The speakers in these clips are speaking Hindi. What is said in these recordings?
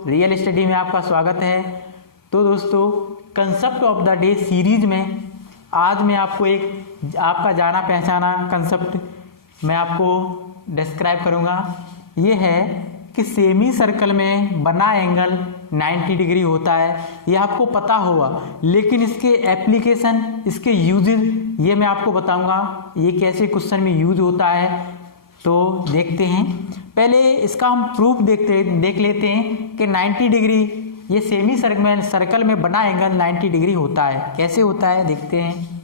रियल स्टडी में आपका स्वागत है। तो दोस्तों, concept of the day series में आज मैं आपको एक आपका जाना पहचाना कंसेप्ट मैं आपको डिस्क्राइब करूँगा। ये है कि सेमी सर्कल में बना एंगल 90 डिग्री होता है। ये आपको पता होगा, लेकिन इसके एप्लीकेशन, इसके यूजेज ये मैं आपको बताऊंगा, ये कैसे क्वेश्चन में यूज होता है। तो देखते हैं, पहले इसका हम प्रूफ देख लेते हैं कि 90 डिग्री ये सेमी सर्कल में बना एंगल 90 डिग्री होता है। कैसे होता है देखते हैं।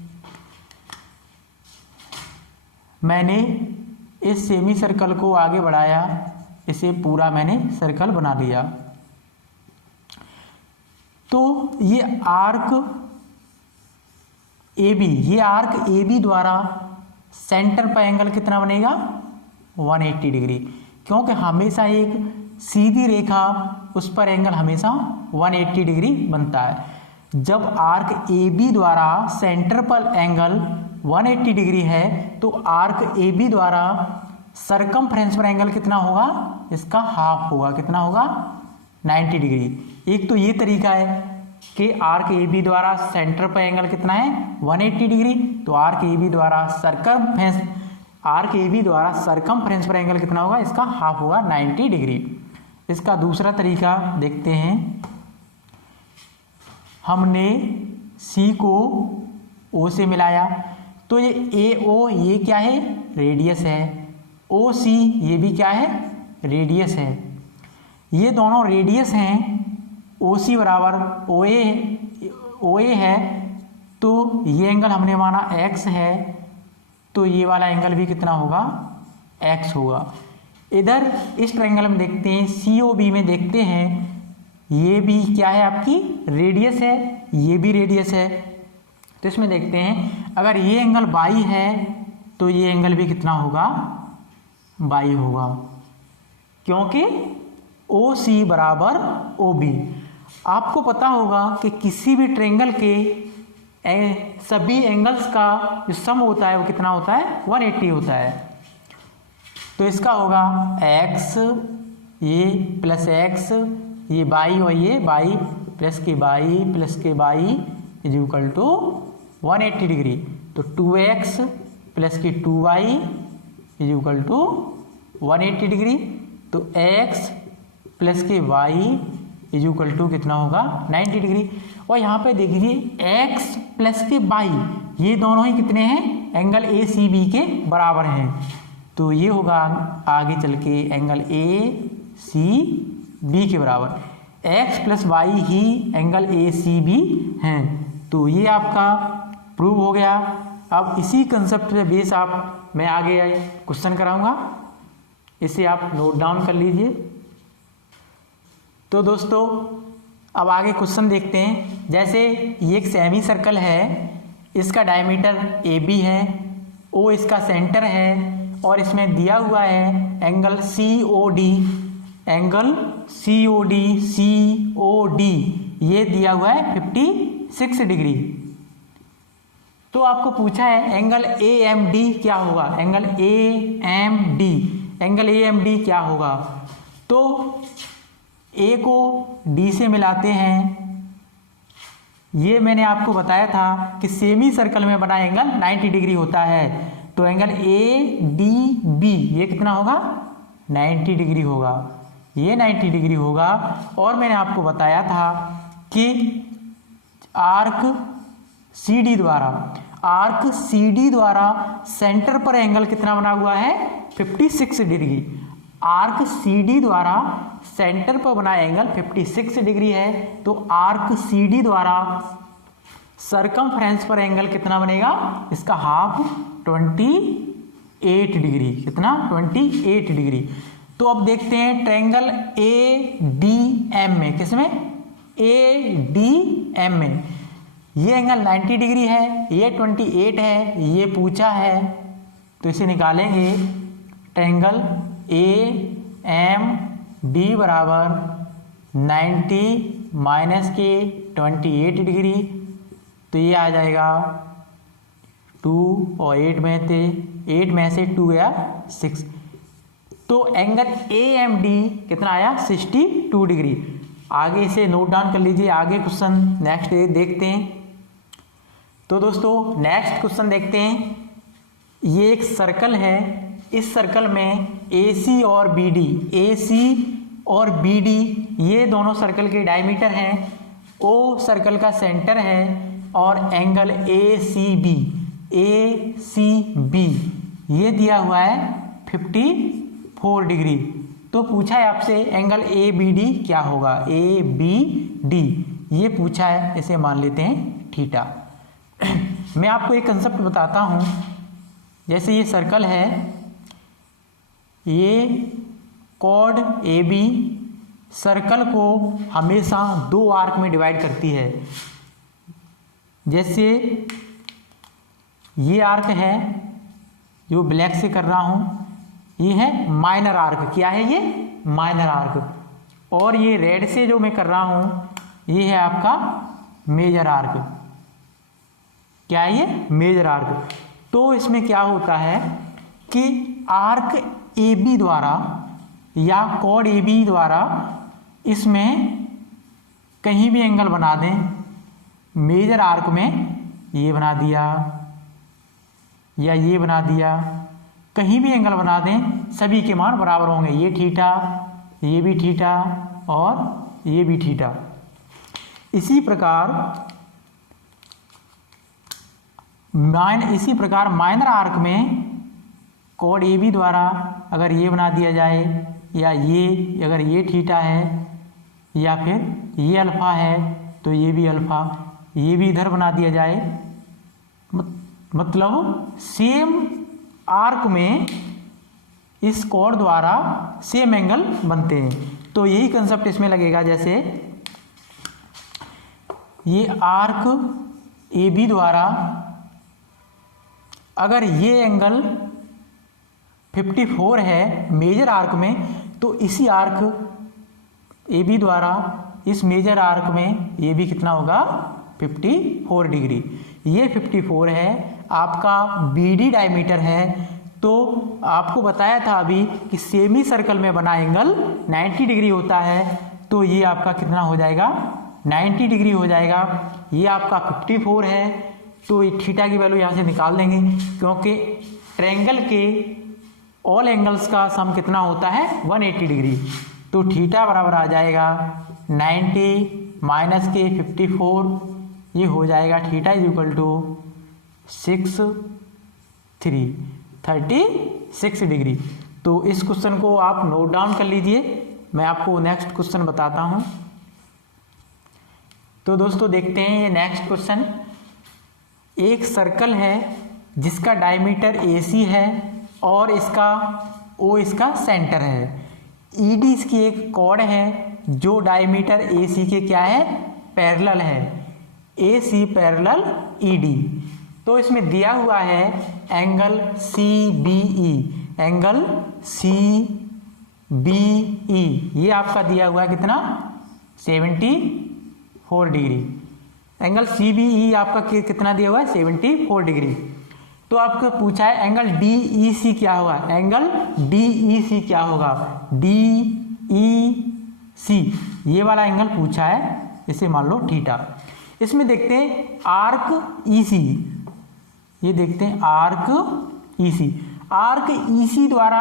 मैंने इस सेमी सर्कल को आगे बढ़ाया, इसे पूरा मैंने सर्कल बना लिया। तो ये आर्क ए बी द्वारा सेंटर पर एंगल कितना बनेगा 180 डिग्री, क्योंकि हमेशा एक सीधी रेखा उस पर एंगल हमेशा 180 डिग्री बनता है। जब आर्क ए बी द्वारा सेंटर पर एंगल 180 डिग्री है तो आर्क ए बी द्वारा सरकमफ्रेंस पर एंगल कितना होगा, इसका हाफ होगा। कितना होगा 90 डिग्री। एक तो ये तरीका है कि आर्क ए बी द्वारा सेंटर पर एंगल कितना है 180 डिग्री, तो आर्क ए बी द्वारा सरकमफ्रेंस पर एंगल कितना होगा, इसका हाफ होगा 90 डिग्री। इसका दूसरा तरीका देखते हैं। हमने सी को ओ से मिलाया, तो ये ए ओ ये क्या है, रेडियस है। ओ सी ये भी क्या है, रेडियस है। ये दोनों रेडियस हैं। ओ सी बराबर ओ ए है, तो ये एंगल हमने माना एक्स है, तो ये वाला एंगल भी कितना होगा, एक्स होगा। इधर इस ट्रायंगल में देखते हैं, सी ओ बी में देखते हैं, ये भी क्या है, आपकी रेडियस है, ये भी रेडियस है। तो इसमें देखते हैं, अगर ये एंगल बाई है तो ये एंगल भी कितना होगा, बाई होगा, क्योंकि ओ सी बराबर ओ बी। आपको पता होगा कि किसी भी ट्रायंगल के सभी एंगल्स का जो सम होता है वो कितना होता है, 180 होता है। तो इसका होगा x ये प्लस x, ये बाई और ये बाई प्लस के बाई इज इक्वल टू 180 डिग्री। तो 2x प्लस की 2y is equal to 180 degree. तो x प्लस के y इज इक्वल टू कितना होगा 90 डिग्री। और यहाँ पे देखिए x प्लस के y ये दोनों ही कितने हैं, एंगल ए सी बी के बराबर हैं। तो ये होगा आगे चल के एंगल ए सी बी के बराबर। x प्लस वाई ही एंगल ए सी बी हैं। तो ये आपका प्रूव हो गया। अब इसी कंसेप्ट पे बेस मैं आगे क्वेश्चन कराऊंगा, इसे आप नोट डाउन कर लीजिए। तो दोस्तों, अब आगे क्वेश्चन देखते हैं। जैसे ये एक सेमी सर्कल है, इसका डायमीटर ए बी है, ओ इसका सेंटर है, और इसमें दिया हुआ है एंगल सी ओ डी ये दिया हुआ है 56 डिग्री। तो आपको पूछा है एंगल ए एम डी क्या होगा, एंगल ए एम डी क्या होगा। तो ए को डी से मिलाते हैं। ये मैंने आपको बताया था कि सेमी सर्कल में बना एंगल 90 डिग्री होता है। तो एंगल ए डी बी ये कितना होगा, 90 डिग्री होगा, ये 90 डिग्री होगा। और मैंने आपको बताया था कि आर्क सी डी द्वारा सेंटर पर एंगल कितना बना हुआ है, 56 डिग्री। आर्क सी डी द्वारा सेंटर पर बना एंगल 56 डिग्री है। तो आर्क सी डी द्वारा सरकमफ्रेंस पर एंगल कितना बनेगा, इसका हाफ 28 डिग्री। कितना, 28 डिग्री। तो अब देखते हैं ट्रायंगल ए डी एम में, किसमें, ए डी एम में ये एंगल 90 डिग्री है, ये 28 है, ये पूछा है। तो इसे निकालेंगे। ट्रायंगल ए एम डी बराबर 90 माइनस के 28 डिग्री, तो ये आ जाएगा 2 और 8 में से 2 गया 6। तो एंगल AMD कितना आया 62 डिग्री। आगे इसे नोट डाउन कर लीजिए, आगे क्वेश्चन नेक्स्ट देखते हैं। तो दोस्तों नेक्स्ट क्वेश्चन देखते हैं। ये एक सर्कल है, इस सर्कल में AC और BD ये दोनों सर्कल के डायमीटर हैं, O सर्कल का सेंटर है और एंगल ACB ये दिया हुआ है 54 डिग्री। तो पूछा है आपसे एंगल ABD क्या होगा, ABD ये पूछा है, इसे मान लेते हैं थीटा। मैं आपको एक कंसेप्ट बताता हूँ। जैसे ये सर्कल है, ये कॉर्ड AB सर्कल को हमेशा 2 आर्क में डिवाइड करती है। जैसे ये आर्क है जो ब्लैक से कर रहा हूँ, ये है माइनर आर्क। क्या है ये? Minor arc. और ये रेड से जो मैं कर रहा हूँ ये है आपका मेजर आर्क। क्या है ये? Major arc. तो इसमें क्या होता है कि आर्क AB द्वारा या कॉर्ड AB द्वारा इसमें कहीं भी एंगल बना दें, मेजर आर्क में ये बना दिया या ये बना दिया, कहीं भी एंगल बना दें, सभी के मान बराबर होंगे। ये थीटा, ये भी थीटा और ये भी थीटा। इसी प्रकार माइनर आर्क में कॉर्ड AB द्वारा अगर ये बना दिया जाए या ये, अगर ये थीटा है या फिर ये अल्फा है तो ये भी अल्फा, ये भी इधर बना दिया जाए, मतलब सेम आर्क में इस कॉर्ड द्वारा सेम एंगल बनते हैं। तो यही कंसेप्ट इसमें लगेगा। जैसे ये आर्क AB द्वारा अगर ये एंगल 54 है मेजर आर्क में, तो इसी आर्क AB द्वारा इस मेजर आर्क में ये भी कितना होगा 54 डिग्री। ये 54 है, आपका BD डायमीटर है। तो आपको बताया था अभी कि सेमी सर्कल में बना एंगल 90 डिग्री होता है। तो ये आपका कितना हो जाएगा 90 डिग्री हो जाएगा। ये आपका 54 है, तो थीटा की वैल्यू यहाँ से निकाल देंगे, क्योंकि ट्रायंगल के ऑल एंगल्स का सम कितना होता है 180 डिग्री। तो थीटा बराबर आ जाएगा 90 माइनस के 54, ये हो जाएगा theta is equal to 36 degree. तो इस क्वेश्चन को आप नोट डाउन कर लीजिए, मैं आपको नेक्स्ट क्वेश्चन बताता हूं। तो दोस्तों देखते हैं ये नेक्स्ट क्वेश्चन। एक सर्कल है जिसका डायमीटर AC है और इसका O इसका सेंटर है। ED इसकी एक कॉर्ड है जो डायमीटर AC के क्या है पैरेलल है, AC पैरेलल ED। तो इसमें दिया हुआ है एंगल CBE, एंगल CBE ये आपका दिया हुआ है कितना 74 डिग्री। एंगल CBE आपका कितना दिया हुआ है 74 डिग्री। तो आपको पूछा है एंगल DEC क्या होगा, एंगल DEC क्या होगा, DEC ये वाला एंगल पूछा है, इसे मान लो थीटा। इसमें देखते हैं आर्क EC, ये देखते हैं आर्क EC द्वारा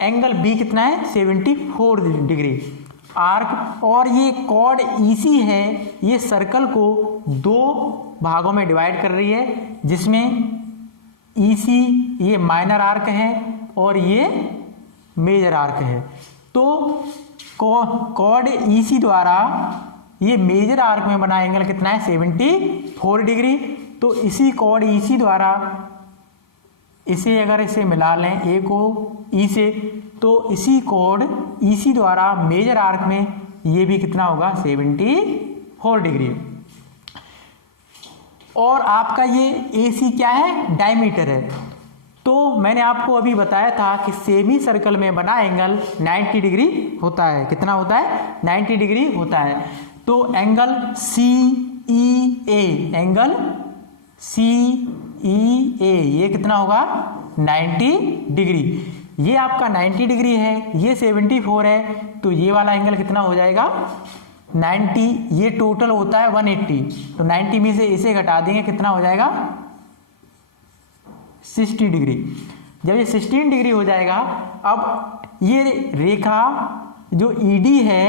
एंगल B कितना है 74 डिग्री आर्क। और ये कॉर्ड EC है, ये सर्कल को 2 भागों में डिवाइड कर रही है, जिसमें EC ये माइनर आर्क है और ये मेजर आर्क है। तो कॉर्ड EC द्वारा ये मेजर आर्क में बना एंगल कितना है 74 डिग्री। तो इसी कॉर्ड EC द्वारा इसे अगर इसे मिला लें A को E से, तो इसी कॉर्ड EC द्वारा मेजर आर्क में ये भी कितना होगा 74 डिग्री। और आपका ये AC क्या है डायमीटर है। तो मैंने आपको अभी बताया था कि सेमी सर्कल में बना एंगल 90 डिग्री होता है। कितना होता है 90 डिग्री होता है। तो एंगल CEA, एंगल CEA ये कितना होगा 90 डिग्री। ये आपका 90 डिग्री है, ये 74 है, तो ये वाला एंगल कितना हो जाएगा 90, ये टोटल होता है 180, तो 90 में से इसे घटा देंगे कितना हो जाएगा 60 डिग्री। जब ये 16 डिग्री हो जाएगा, अब ये रेखा जो ED है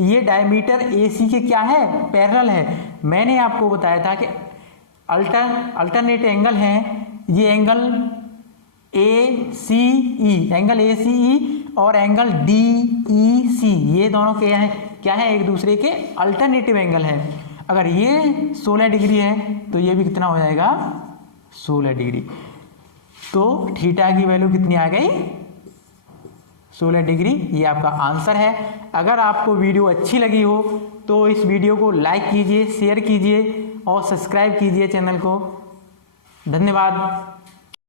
ये डायमीटर AC के क्या है पैरेलल है। मैंने आपको बताया था कि अल्टरनेट एंगल है, ये एंगल ACE, एंगल ACE और एंगल DEC, ये दोनों क्या है एक दूसरे के अल्टरनेटिव एंगल है। अगर ये 16 डिग्री है तो ये भी कितना हो जाएगा 16 डिग्री। तो थीटा की वैल्यू कितनी आ गई 16 डिग्री, ये आपका आंसर है। अगर आपको वीडियो अच्छी लगी हो तो इस वीडियो को लाइक कीजिए, शेयर कीजिए और सब्सक्राइब कीजिए चैनल को। धन्यवाद।